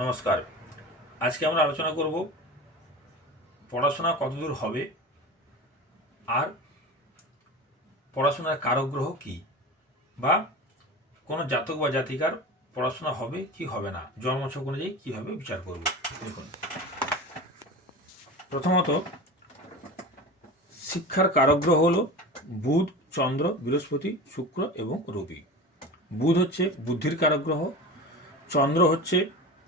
নমস্কার। আজকে আমরা আলোচনা করব পড়াশোনা কতদূর হবে আর পড়াশোনার কারগ্রহ কি বা কোনো জাতক বা জাতিকার পড়াশোনা হবে কি হবে না, জন্মছক অনুযায়ী কীভাবে বিচার করব। দেখুন। প্রথমত, শিক্ষার কারগ্রহ হল বুধ, চন্দ্র, বৃহস্পতি, শুক্র এবং রবি। বুধ হচ্ছে বুদ্ধির কারগ্রহ, চন্দ্র হচ্ছে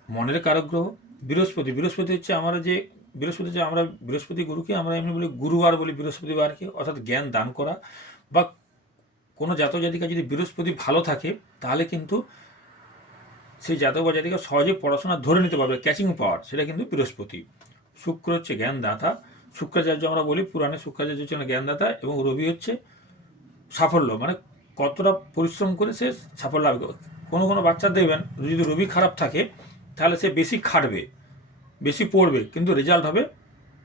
মনের কারগ্রহ, বৃহস্পতি। বৃহস্পতি হচ্ছে আমরা যে, বৃহস্পতি যে আমরা বৃহস্পতি গুরুকে, আমরা এমনি বলি গুরুবার বলি বৃহস্পতিবারকে, অর্থাৎ জ্ঞান দান করা। বা কোনো জাতক জাতিকা যদি বৃহস্পতি ভালো থাকে, তাহলে কিন্তু সেই জাতক বা জাতিকা সহজে পড়াশোনা ধরে নিতে পারবে ক্যাচিং পাওয়ার সেটা কিন্তু বৃহস্পতি। শুক্র হচ্ছে জ্ঞানদাতা। শুক্রাচার্য আমরা বলি পুরাণে শুক্রাচার্য হচ্ছে জ্ঞানদাতা এবং রবি হচ্ছে সাফল্য মানে কতটা পরিশ্রম করে সে সাফল্য লাভ করবে। কোনো কোনো বাচ্চা দেখবেন, যদি রবি খারাপ থাকে তাহলে সে বেশি খাটবে, বেশি পড়বে, কিন্তু রেজাল্ট হবে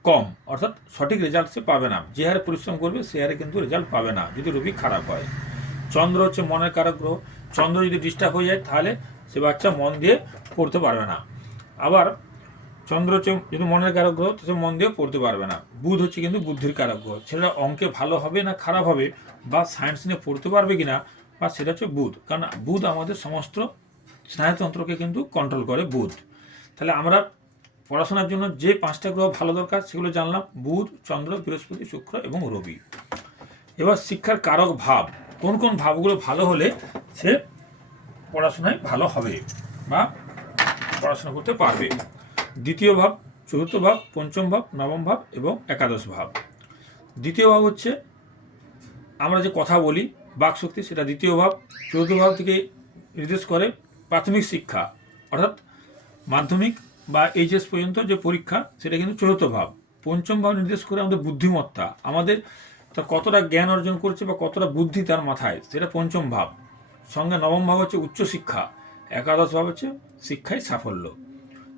কম। অর্থাৎ সঠিক রেজাল্ট সে পাবে না। যে হারে পরিশ্রম করবে, সে হারে কিন্তু রেজাল্ট পাবে না, যদি রবি খারাপ হয়। চন্দ্র হচ্ছে মনের কারক গ্রহ। চন্দ্র যদি ডিস্টার্ব হয়ে যায়, তাহলে সে বাচ্চা মন দিয়ে পড়তে পারবে না। আবার চন্দ্র হচ্ছে যদি মনের কারক গ্রহ সে মন দিয়ে পড়তে পারবে না। বুধ হচ্ছে কিন্তু বুদ্ধির কারক গ্রহ। সেটা অঙ্কে ভালো হবে না খারাপ হবে, বা সায়েন্স নিয়ে পড়তে পারবে কি না বা সেটা হচ্ছে বুধ। কারণ বুধ আমাদের সমস্ত স্নায়ুতন্ত্রকে কিন্তু কন্ট্রোল করে বুধ। তাহলে আমরা পড়াশোনার জন্য যে পাঁচটা গ্রহ ভালো দরকার সেগুলো জানলাম। বুধ, চন্দ্র, বৃহস্পতি, শুক্র এবং রবি। এবার শিক্ষার কারক ভাব। কোন কোন ভাবগুলো ভালো হলে সে পড়াশোনায় ভালো হবে বা পড়াশোনা করতে পারবে। দ্বিতীয় ভাব, চতুর্থ ভাব, পঞ্চম ভাব, নবম ভাব এবং একাদশ ভাব। দ্বিতীয় ভাব হচ্ছে আমরা যে কথা বলি, বাকশক্তি, সেটা দ্বিতীয় ভাব। চতুর্থ ভাব থেকে নির্দেশ করে প্রাথমিক শিক্ষা, অর্থাৎ মাধ্যমিক বা এইচএস পর্যন্ত যে পরীক্ষা, সেটা কিন্তু চতুর্থ ভাব। পঞ্চম ভাব নির্দেশ করে আমাদের বুদ্ধিমত্তা। আমাদের তার কতটা জ্ঞান অর্জন করছে বা কতটা বুদ্ধি তার মাথায়, সেটা পঞ্চম ভাব। সঙ্গে নবম ভাব হচ্ছে উচ্চশিক্ষা একাদশ ভাব হচ্ছে শিক্ষায় সাফল্য।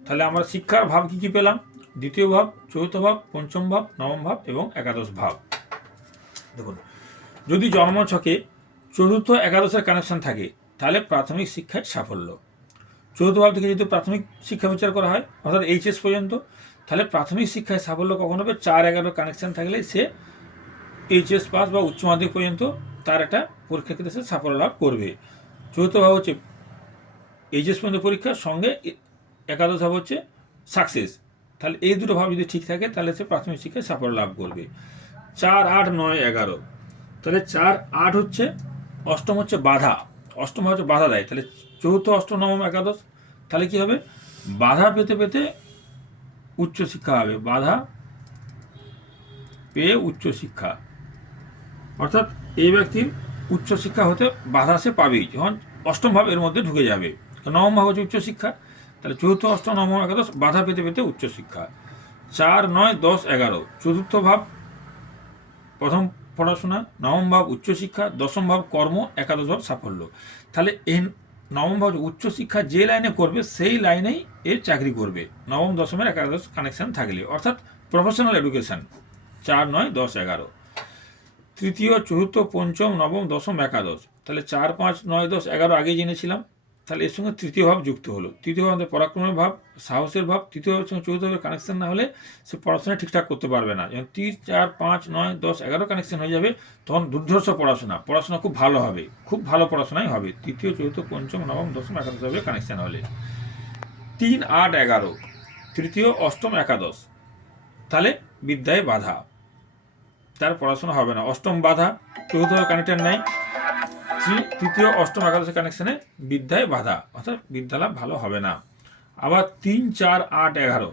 তাহলে আমরা শিক্ষার ভাব কী কী পেলাম? দ্বিতীয় ভাব, চতুর্থ ভাব, পঞ্চম ভাব, নবম ভাব এবং একাদশ ভাব। দেখুন, যদি জন্মছকে চতুর্থ একাদশের কানেকশন থাকে তাহলে প্রাথমিক শিক্ষায় সাফল্য। চতুর্থ ভাব থেকে যদি প্রাথমিক শিক্ষা বিচার করা হয়, অর্থাৎ এইচএস পর্যন্ত, তাহলে প্রাথমিক শিক্ষায় সাফল্য কখন হবে? চার এগারো কানেকশন থাকলে সে এইচএস পাস বা উচ্চ মাধ্যমিক পর্যন্ত তার একটা পরীক্ষা ক্ষেত্রে সে সাফল্য লাভ করবে। চতুর্থ ভাব হচ্ছে এইচএস পর্যন্ত পরীক্ষার সঙ্গে একাদশ ভাব হচ্ছে সাকসেস তাহলে এই দুটো ভাব যদি ঠিক থাকে, তাহলে সে প্রাথমিক শিক্ষায় সাফল্য লাভ করবে। চার আট নয় এগারো। তাহলে চার আট হচ্ছে, অষ্টম হচ্ছে বাধা। অষ্টম হচ্ছে বাধা দেয়। তাহলে চতুর্থ, অষ্টম, নবম, একাদশ, তাহলে কি হবে? বাধা পেতে পেতে উচ্চ শিক্ষা হবে। বাধা পেয়ে উচ্চ শিক্ষা। অর্থাৎ এই ব্যক্তির উচ্চ শিক্ষা হতে বাধা সে পাবেই। যখন অষ্টম ভাব এর মধ্যে ঢুকে যাবে। নবম ভাব হচ্ছে উচ্চশিক্ষা তাহলে চতুর্থ, অষ্টম, নবম, একাদশ, বাধা পেতে পেতে উচ্চশিক্ষা চার, নয়, দশ, এগারো। চতুর্থ ভাব প্রথম পড়াশোনা, নবম ভাব উচ্চশিক্ষা, দশম ভাব কর্ম, একাদশ ভাব সাফল্য। তাহলে এই নবম ভাব উচ্চশিক্ষা যে লাইনে করবে, সেই লাইনেই এর চাকরি করবে। নবম, দশমের, একাদশ কানেকশান থাকলে। অর্থাৎ প্রফেশনাল এডুকেশান চার, নয়, দশ, এগারো। তৃতীয়, চতুর্থ, পঞ্চম, নবম, দশম, একাদশ। তাহলে চার, পাঁচ, নয়, দশ, এগারো আগে জেনেছিলাম। তাহলে এর সঙ্গে তৃতীয় ভাব যুক্ত হলো। তৃতীয় ভাব আমাদের পরাক্রমের ভাব, সাহসের ভাব, তৃতীয় ভাবের সঙ্গে চতুর্থ ভাবের কানেকশন না হলে সে পড়াশোনা ঠিকঠাক করতে পারবে না। যখন তিন, চার, পাঁচ, নয়, দশ, এগারো কানেকশন হয়ে যাবে, তখন দুর্ধর্ষ পড়াশোনা পড়াশোনা খুব ভালো হবে, খুব ভালো পড়াশোনাই হবে। তৃতীয়, চতুর্থ, পঞ্চম, নবম, দশম, একাদশ ভাবে কানেকশন হলে। তিন, আট, এগারো, তৃতীয়, অষ্টম, একাদশ, তাহলে বিদ্যায় বাধা। তার পড়াশোনা হবে না। অষ্টম বাধা, চতুর্থ কানেক্টার নেই। তৃতীয় অষ্টম একাদশের কানেকশনে বিদ্যায় বাধা, অর্থাৎ বিদ্যালাভ ভালো হবে না। আবার তিন, চার, আট, এগারো,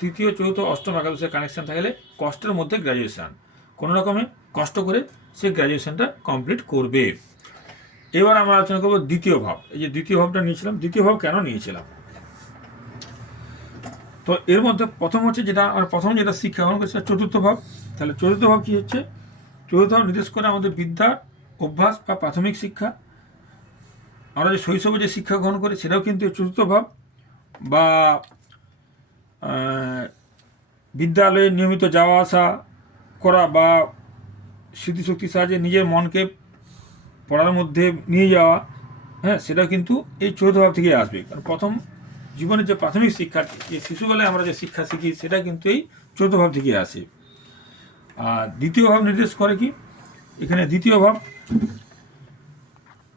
তৃতীয়, চতুর্থ, অষ্টম একাদশের কানেকশন থাকলে কষ্টের মধ্যে গ্র্যাজুয়েশান কোনো রকমে কষ্ট করে সে গ্র্যাজুয়েশানটা কমপ্লিট করবে। এবার আমরা আলোচনা করব দ্বিতীয় ভাব। এই যে দ্বিতীয় ভাবটা নিয়েছিলাম, দ্বিতীয় ভাব কেন নিয়েছিলাম? তো এর মধ্যে প্রথম হচ্ছে যেটা আমরা প্রথম যেটা শিক্ষা গ্রহণ করছি, চতুর্থ ভাব। তাহলে চতুর্থ ভাব কী হচ্ছে? চতুর্থ ভাব নির্দেশ করে আমাদের বিদ্যা অভ্যাস বা প্রাথমিক শিক্ষা, আমরা যে শৈশবে যে শিক্ষা গ্রহণ করি, সেটাও কিন্তু চতুর্থ ভাব বা বিদ্যালয়ে নিয়মিত যাওয়া আসা করা বা স্মৃতিশক্তির সাহায্যে নিজের মনকে পড়ার মধ্যে নিয়ে যাওয়া হ্যাঁ সেটা কিন্তু এই চতুর্থ ভাব থেকে আসবে। কারণ প্রথম জীবনের যে প্রাথমিক শিক্ষা যে শিশুবেলায় আমরা যে শিক্ষা শিখি, সেটা কিন্তু এই চতুর্থ ভাব থেকে আসে। আর দ্বিতীয় ভাব নির্দেশ করে কি? এখানে দ্বিতীয় ভাব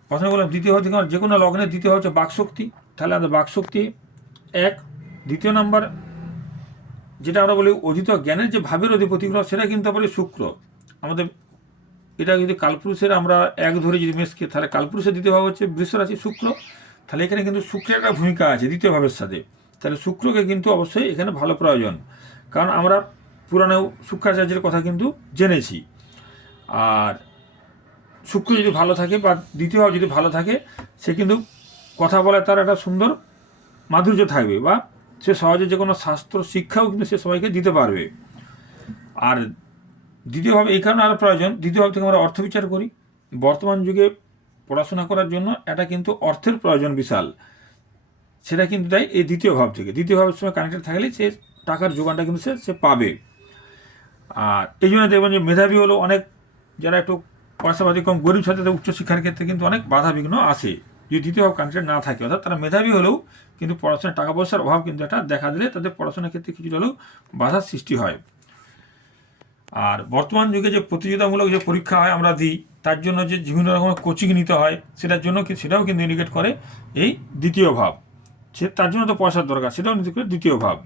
প্রথমে বললাম, দ্বিতীয় আমার যে কোনো লগ্নে দ্বিতীয় হচ্ছে বাকশক্তি। তাহলে আমাদের বাকশক্তি এক। দ্বিতীয় নাম্বার, যেটা আমরা বলি অধিত জ্ঞানের যে ভাবের অধিপতি গ্রহ সেটা কিন্তু বলি শুক্র। আমাদের এটা যদি কালপুরুষের আমরা এক ধরে যদি মেসকে তাহলে কালপুরুষের দ্বিতীয় ভাব হচ্ছে বৃষ রাশি শুক্র। তাহলে এখানে কিন্তু শুক্রের একটা ভূমিকা আছে দ্বিতীয় ভাবের সাথে। তাহলে শুক্রকে কিন্তু অবশ্যই এখানে ভালো প্রয়োজন। কারণ আমরা পুরানো শুক্রাচার্যের কথা কিন্তু জেনেছি। আর শুক্র যদি ভালো থাকে বা দ্বিতীয় ভাব যদি ভালো থাকে, সে কিন্তু কথা বলায় তার একটা সুন্দর মাধুর্য থাকবে বা সে সহজে যে কোনো শাস্ত্র শিক্ষাও কিন্তু সে সবাইকে দিতে পারবে। আর দ্বিতীয়ভাবে এই কারণে আরও প্রয়োজন দ্বিতীয়ভাব থেকে আমরা অর্থ বিচার করি। বর্তমান যুগে পড়াশোনা করার জন্য এটা কিন্তু অর্থের প্রয়োজন বিশাল। সেটা কিন্তু দেয় এই দ্বিতীয় ভাব থেকে। দ্বিতীয় ভাবের সঙ্গে কানেক্টেড থাকলে সে টাকার যোগানটা কিন্তু সে সে পাবে। আর এই জন্য দেখবেন যে মেধাবী হলো অনেক, যারা একটু পয়সাপাতি কম, গরিব ছাত্রদের উচ্চশিক্ষার ক্ষেত্রে কিন্তু অনেক বাধা বিঘ্ন আসে যদি দ্বিতীয় ভাব কানেক্টেড না থাকে, অর্থাৎ তারা মেধাবী হলেও কিন্তু পড়াশোনার টাকা পয়সার অভাব কিন্তু একটা দেখা দিলে তাদের পড়াশোনার ক্ষেত্রে কিছুটা হলেও বাধার সৃষ্টি হয়। আর বর্তমান যুগে যে প্রতিযোগিতামূলক যে পরীক্ষা হয় আমরা দিই, তার জন্য যে বিভিন্ন রকমের কোচিং নিতে হয়, সেটার জন্য সেটাও কিন্তু ইন্ডিকেট করে এই দ্বিতীয় ভাব। সে, তার জন্য তো পয়সার দরকার, সেটাও ইন্ডিকেট করে দ্বিতীয় ভাব।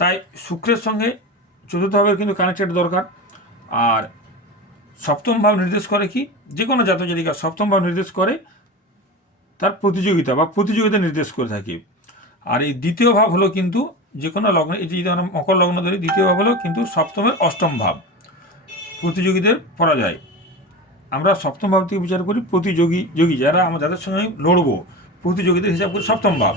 তাই শুক্রের সঙ্গে চতুর্থ ভাবের কিন্তু কানেক্টেড দরকার। আর সপ্তম ভাব নির্দেশ করে কি? যে কোনো জাতক জাতিকা সপ্তম ভাব নির্দেশ করে তার প্রতিযোগিতা বা প্রতিযোগিতা নির্দেশ করে থাকে। আর এই দ্বিতীয় ভাব হলো কিন্তু যে কোনো লগ্ন যে যদি আমরা মকর লগ্ন ধরি, দ্বিতীয় ভাব হলো কিন্তু সপ্তমের অষ্টম ভাব, প্রতিযোগীদের পরাজয়। আমরা সপ্তম ভাব থেকে বিচার করি, প্রতিযোগী, যোগী যারা আমরা যাদের সঙ্গে লড়বো, প্রতিযোগীদের হিসাব করি সপ্তম ভাব।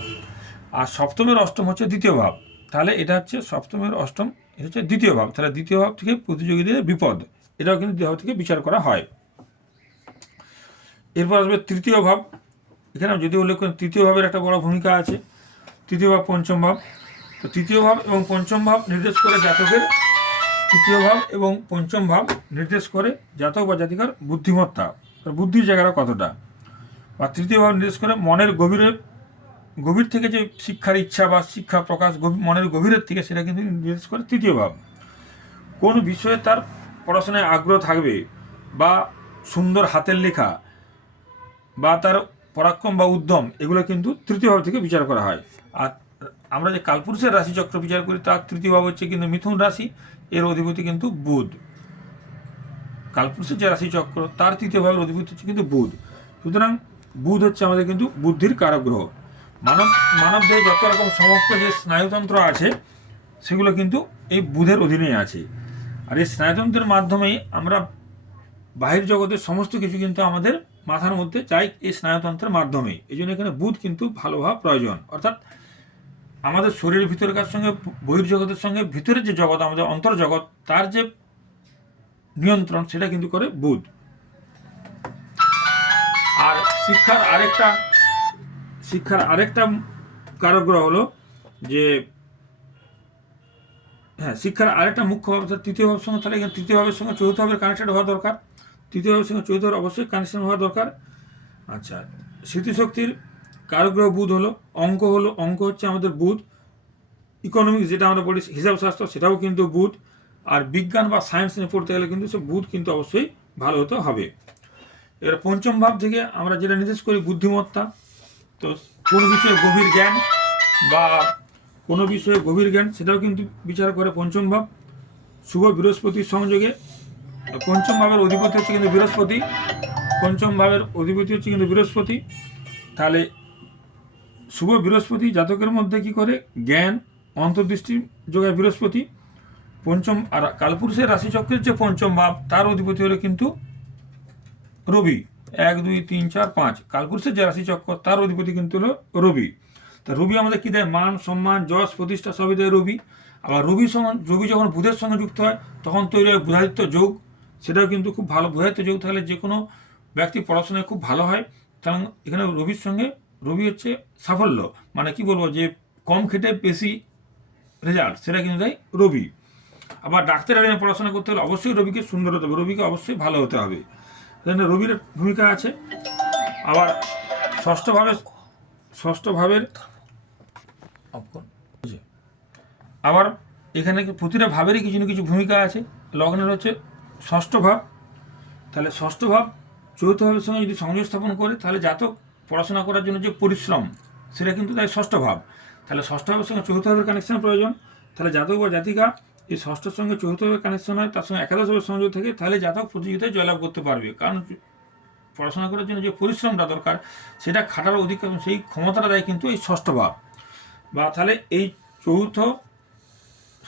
আর সপ্তমের অষ্টম হচ্ছে দ্বিতীয় ভাব। তাহলে এটা হচ্ছে সপ্তমের অষ্টম, এটা হচ্ছে দ্বিতীয় ভাব। তাহলে দ্বিতীয় ভাব থেকে প্রতিযোগীদের বিপদ। এটাও কিন্তু ভাব থেকে বিচার করা হয়। এরপর আসবে তৃতীয় ভাব। এখানে যদি উল্লেখ করেন, তৃতীয় ভাবের একটা বড় ভূমিকা আছে। তৃতীয় ভাব, পঞ্চম ভাব। তো তৃতীয় ভাব এবং পঞ্চম ভাব নির্দেশ করে জাতকের তৃতীয় ভাব এবং পঞ্চম ভাব নির্দেশ করে জাতক বা জাতিকার বুদ্ধিমত্তা। বুদ্ধির জায়গাটা কতটা? বা তৃতীয় ভাব নির্দেশ করে মনের গভীরে, গভীর থেকে যে শিক্ষার ইচ্ছা বা শিক্ষা প্রকাশ মনের গভীরের থেকে সেটা কিন্তু নির্দেশ করে তৃতীয় ভাব। কোন বিষয়ে তার পড়াশোনায় আগ্রহ থাকবে বা সুন্দর হাতের লেখা বা তার পরাক্রম বা উদ্যম, এগুলো কিন্তু তৃতীয় ভাব থেকে বিচার করা হয়। আর আমরা যে কালপুরুষের রাশিচক্র বিচার করি, তার তৃতীয় ভাব হচ্ছে কিন্তু মিথুন রাশি, এর অধিপতি কিন্তু বুধ। কালপুরুষের যে রাশিচক্র তার তৃতীয় ভাবের অধিপতি হচ্ছে কিন্তু বুধ। সুতরাং বুধ হচ্ছে আমাদের কিন্তু বুদ্ধির কারক গ্রহ। মানব মানব দেহে যত রকম সমস্ত যে স্নায়ুতন্ত্র আছে, সেগুলো কিন্তু এই বুধের অধীনেই আছে। আর এই স্নায়ুতন্ত্রের মাধ্যমেই আমরা বাহির জগতের সমস্ত কিছু কিন্তু আমাদের মাথার মধ্যে চাই এই স্নায়ুতন্ত্রের মাধ্যমেই। এই জন্য এখানে বুধ কিন্তু ভালো হওয়া প্রয়োজন। অর্থাৎ আমাদের শরীরের ভিতরকার সঙ্গে বহির্জগতের সঙ্গে ভিতরের যে জগৎ, আমাদের অন্তর্জগৎ তার যে নিয়ন্ত্রণ, সেটা কিন্তু করে বুধ। আর শিক্ষার আরেকটা শিক্ষার আরেকটা কারগ্রহ হলো যে হ্যাঁ শিক্ষার আরেকটা মুখ্য ভাব তৃতীয় ভাবের সঙ্গে তাহলে এখানে তৃতীয় ভাবের সঙ্গে চতুর্থ ভাবের কানেক্টেড হওয়া দরকার। তৃতীয় ভাবের সঙ্গে চতুর্থ অবশ্যই কানেকশন হওয়া দরকার। আচ্ছা স্মৃতিশক্তির কারগ্রহ বুধ হলো, অঙ্ক হলো, অঙ্ক হচ্ছে আমাদের বুধ। ইকোনমিক্স যেটা আমরা বলি, হিসাব শাস্ত্র, সেটাও কিন্তু বুধ। আর বিজ্ঞান বা সায়েন্স নিয়ে পড়তে গেলে কিন্তু সে বুধ কিন্তু অবশ্যই ভালো হতে হবে। এবার পঞ্চম ভাব থেকে আমরা যেটা নির্দেশ করি, বুদ্ধিমত্তা। তো কোনো বিষয়ে গভীর জ্ঞান বা কোনো বিষয়ে গভীর জ্ঞান, সেটাও কিন্তু বিচার করে পঞ্চম ভাব। শুভ বৃহস্পতির সংযোগে, পঞ্চম ভাবের অধিপতি হচ্ছে কিন্তু বৃহস্পতি। পঞ্চম ভাবের অধিপতি হচ্ছে কিন্তু বৃহস্পতি। তাহলে শুভ বৃহস্পতি জাতকের মধ্যে কি করে? জ্ঞান, অন্তর্দৃষ্টি যোগায় বৃহস্পতি। পঞ্চম আর কালপুরুষের রাশিচক্রের যে পঞ্চম ভাব, তার অধিপতি হলো কিন্তু রবি। এক, দুই, তিন, চার, পাঁচ। কালপুরুষের যে রাশিচক্র, তার অধিপতি কিন্তু হলো রবি। তা রবি আমাদের কী দেয়? মান, সম্মান, যশ, প্রতিষ্ঠা সবই দেয় রবি। আবার রবি রবি যখন বুধের সঙ্গে যুক্ত হয়, তখন তৈরি হয় বুধাদিত্য যোগ। সেটাও কিন্তু খুব ভালো বুধাদিত্য যোগ থাকলে যে কোনো ব্যক্তি পড়াশোনায় খুব ভালো হয়। কারণ এখানে রবির সঙ্গে রবি হচ্ছে সাফল্য। মানে কি বলব? যে কম খেটে বেশি রেজাল্ট সেটা কিন্তু দেয় রবি। আবার ডাক্তার লাইনে পড়াশোনা করতে হলে অবশ্যই রবিকে সুন্দর হতে হবে। রবিকে অবশ্যই ভালো হতে হবে। এখানে রবির ভূমিকা আছে। আবার ষষ্ঠ ভাবে ষষ্ঠ ভাবের বুঝে। আবার এখানে প্রতিটা ভাবেরই কিছু না কিছু ভূমিকা আছে। লগ্নের হচ্ছে ষষ্ঠ ভাব। তাহলে ষষ্ঠ ভাব চতুর্থ ভাবের সঙ্গে যদি সংযোগ স্থাপন করে, তাহলে জাতক পড়াশোনা করার জন্য যে পরিশ্রম, সেটা কিন্তু তাই ষষ্ঠ ভাব। তাহলে ষষ্ঠ ভাবের সঙ্গে চতুর্থ ভাবের কানেকশন প্রয়োজন। তাহলে জাতক বা জাতিকা এই ষষ্ঠের সঙ্গে চতুর্থ ভাবের কানেকশন হয়, তার সঙ্গে একাদশ ভাবের সংযোগ থাকে, তাহলে জাতক প্রতিযোগিতায় জয়লাভ করতে পারবে। কারণ পড়াশোনা করার জন্য যে পরিশ্রমটা দরকার, সেটা খাটার অধিকার সেই ক্ষমতাটা দেয় কিন্তু এই ষষ্ঠ ভাব। বা তাহলে এই চতুর্থ,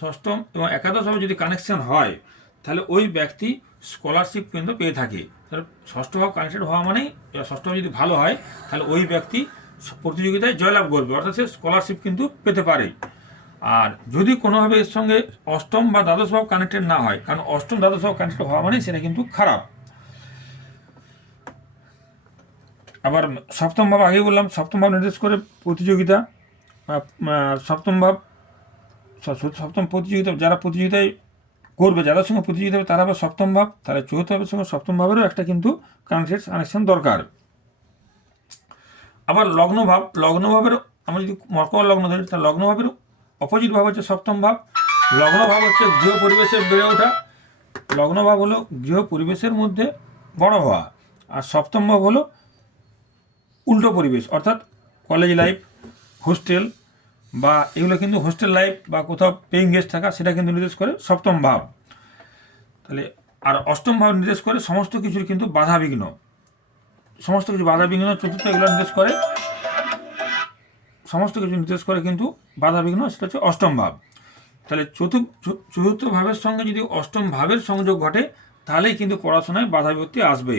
ষষ্ঠম এবং একাদশ ভাবে যদি কানেকশন হয়, তাহলে ওই ব্যক্তি স্কলারশিপ কিন্তু পেয়ে থাকে। তাহলে ষষ্ঠ ভাব কানেক্টেড হওয়া মানেই ষষ্ঠ যদি ভালো হয়, তাহলে ওই ব্যক্তি প্রতিযোগিতায় জয়লাভ করবে, অর্থাৎ সে স্কলারশিপ কিন্তু পেতে পারে। আর যদি কোনোভাবে এর সঙ্গে অষ্টম বা দ্বাদশ ভাব কানেক্টেড না হয়, কারণ অষ্টম, দ্বাদশ ভাব কানেক্টেড হওয়া মানে সেটা কিন্তু খারাপ। আবার সপ্তম ভাব আগেই বললাম, সপ্তম ভাব নির্দেশ করে প্রতিযোগিতা। সপ্তম ভাব সপ্তম প্রতিযোগিতা, যারা প্রতিযোগিতায় করবে, যাদের সঙ্গে প্রতিযোগিতা হবে, তারা হবে সপ্তম ভাব তাহলে চতুর্থ ভাবের সঙ্গে সপ্তম ভাবেরও একটা কিন্তু কানেক্টেড কানেকশন দরকার। আবার লগ্ন ভাব, লগ্ন ভাবের আমরা যদি মকর লগ্ন ধরি, তাহলে লগ্ন ভাবের অপোজিট ভাব হচ্ছে সপ্তম ভাব, লগ্ন ভাব হচ্ছে গৃহ পরিবেশে বেড়ে ওঠা। লগ্ন ভাব হলো গৃহ পরিবেশের মধ্যে বড় হওয়া, আর সপ্তম ভাব হলো উল্টো পরিবেশ, অর্থাৎ কলেজ লাইফ হোস্টেল বা এগুলো কিন্তু হোস্টেল লাইফ বা কোথাও পেইং গেস্ট থাকা, সেটা কিন্তু নির্দেশ করে সপ্তম ভাব। তাহলে আর অষ্টম ভাব নির্দেশ করে সমস্ত কিছুর কিন্তু বাধা বিঘ্ন। সমস্ত কিছু বাধা বিঘ্ন, চতুর্থ এগুলো নির্দেশ করে। সমস্ত কিছু নির্দেশ করে কিন্তু বাধা বিঘ্ন, সেটা হচ্ছে অষ্টম ভাব। তাহলে চতুর্থ চতুর্থ ভাবের সঙ্গে যদি অষ্টম ভাবের সংযোগ ঘটে, তাহলেই কিন্তু পড়াশোনায় বাধা বিপত্তি আসবে।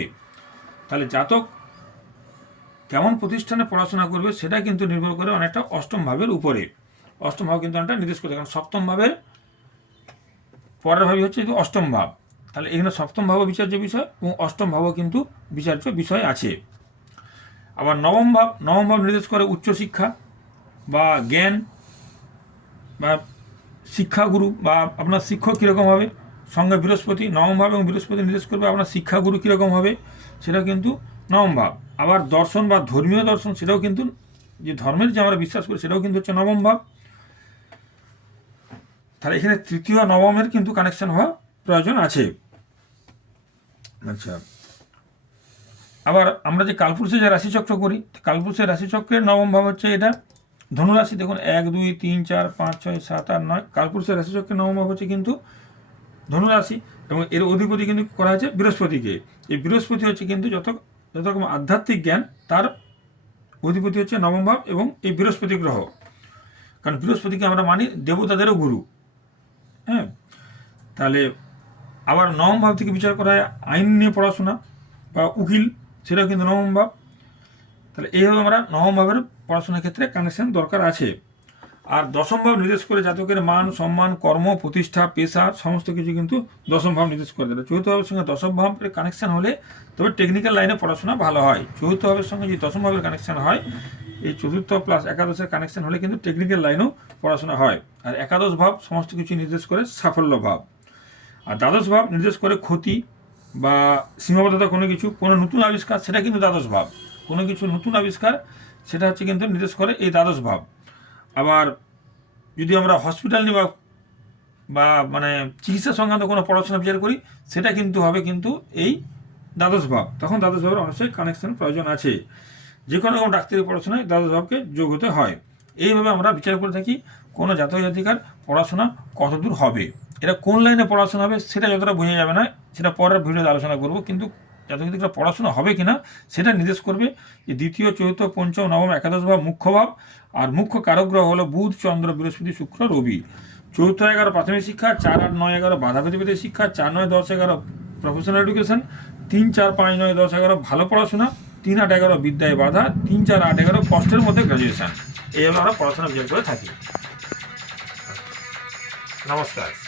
তাহলে জাতক কেমন প্রতিষ্ঠানে পড়াশোনা করবে সেটা কিন্তু নির্ভর করে অনেকটা অষ্টম ভাবের উপরে। অষ্টম ভাব কিন্তু অনেকটা নির্দেশ করতে কারণ সপ্তম ভাবের পরের ভাবই হচ্ছে অষ্টম ভাব। তাহলে এখানে সপ্তম ভাবও বিচার্য বিষয় এবং অষ্টম ভাবও কিন্তু বিচার্য বিষয় আছে। আবার নবম ভাব নবম ভাব নির্দেশ করে উচ্চশিক্ষা বা জ্ঞান বা শিক্ষাগুরু বা আপনার শিক্ষক কীরকম হবে? সঙ্গে বৃহস্পতি, নবম ভাব এবং বৃহস্পতি নির্দেশ করবে আপনার শিক্ষাগুরু কীরকম হবে? সেটা কিন্তু নবম ভাব আবার দর্শন বা ধর্মীয় দর্শন, সেটাও কিন্তু যে ধর্মের যে আমরা বিশ্বাস করি, সেটাও কিন্তু হচ্ছে নবম ভাব। তাহলে এখানে তৃতীয় নবমের কিন্তু কানেকশন হওয়া প্রয়োজন আছে। আচ্ছা। আবার আমরা যে কালপুরুষে যে রাশিচক্র করি কালপুরুষের রাশিচক্রের নবম ভাব হচ্ছে এটা। ধনুরাশি, দেখুন, এক, দুই, তিন, চার, পাঁচ, ছয়, সাত, আট, নয়। কালপুরুষের রাশিচক্রের নবম ভাব হচ্ছে কিন্তু ধনুরাশি এবং এর অধিপতি কিন্তু করা হয়েছে বৃহস্পতিকে। এই বৃহস্পতি হচ্ছে কিন্তু যত যত রকম আধ্যাত্মিক জ্ঞান তার অধিপতি হচ্ছে নবম ভাব এবং এই বৃহস্পতি গ্রহ। কারণ বৃহস্পতিকে আমরা মানি দেবতাদেরও গুরু। হ্যাঁ? তাহলে আবার নবম ভাব থেকে বিচার করা হয় আইন নিয়ে পড়াশোনা বা উকিল, সেটাও কিন্তু নবম ভাব। তাহলে এইভাবে আমরা নবম ভাবের পড়াশোনার ক্ষেত্রে কানেকশন দরকার আছে। আর দশম ভাব নির্দেশ করে জাতকের মান, সম্মান, কর্ম, প্রতিষ্ঠা, পেশা, সমস্ত কিছু কিন্তু দশম ভাব নির্দেশ করে দেয় চতুর্থ ভাবের সঙ্গে দশম ভাবের কানেকশন হলে তবে টেকনিক্যাল লাইনে পড়াশোনা ভালো হয়। চতুর্থ ভাবের সঙ্গে যদি দশম ভাবের কানেকশন হয়, এই চতুর্থ প্লাস একাদশের কানেকশন হলে কিন্তু টেকনিক্যাল লাইনেও পড়াশোনা হয়। আর একাদশ ভাব সমস্ত কিছু নির্দেশ করে সাফল্য ভাব। আর দ্বাদশ ভাব নির্দেশ করে ক্ষতি বা সীমাবদ্ধতা কোনো কিছু, কোনো নতুন আবিষ্কার, সেটা কিন্তু দ্বাদশ ভাব। কোনো কিছু নতুন আবিষ্কার, সেটা হচ্ছে কিন্তু নির্দেশ করে এই দ্বাদশ ভাব। আবার যদি আমরা হসপিটাল নিয়ে বা মানে চিকিৎসা সংক্রান্ত কোনো পড়াশোনা বিচার করি, সেটা কিন্তু হবে কিন্তু এই দ্বাদশ ভাব। তখন দ্বাদশ ভাবের অবশ্যই কানেকশন প্রয়োজন আছে। যে কোনো রকম ডাক্তারি পড়াশোনায় দ্বাদশ ভাবকে যোগ হতে হয়। এইভাবে আমরা বিচার করে থাকি কোনো জাতক জাতিকার পড়াশোনা কতদূর হবে। এটা কোন লাইনে পড়াশোনা হবে, সেটা যতটা বোঝা যাবে না, সেটা পরের ভিডিওতে আলোচনা করব। কিন্তু জাতক জাতিকার পড়াশোনা হবে কিনা সেটা নির্দেশ করবে যে দ্বিতীয়, চতুর্থ, পঞ্চম, নবম, একাদশ ভাব মুখ্য ভাব। আর মুখ্য কারগ্রহ হলো বুধ, চন্দ্র, বৃহস্পতি, শুক্র, রবি। চতুর্থ, এগারো, প্রাথমিক শিক্ষা, চার, আট, নয়, এগারো বাধা প্রতিবেদী শিক্ষা, চার, নয়, দশ, এগারো প্রফেশনাল এডুকেশন তিন, চার, পাঁচ, নয়, দশ, এগারো, ভালো পড়াশোনা, তিন, আট, এগারো, বিদ্যায় বাধা, তিন, চার, আট, এগারো, কষ্টের মধ্যে গ্রাজুয়েশন এইভাবে আমরা পড়াশোনা বিচার করে থাকি। নমস্কার।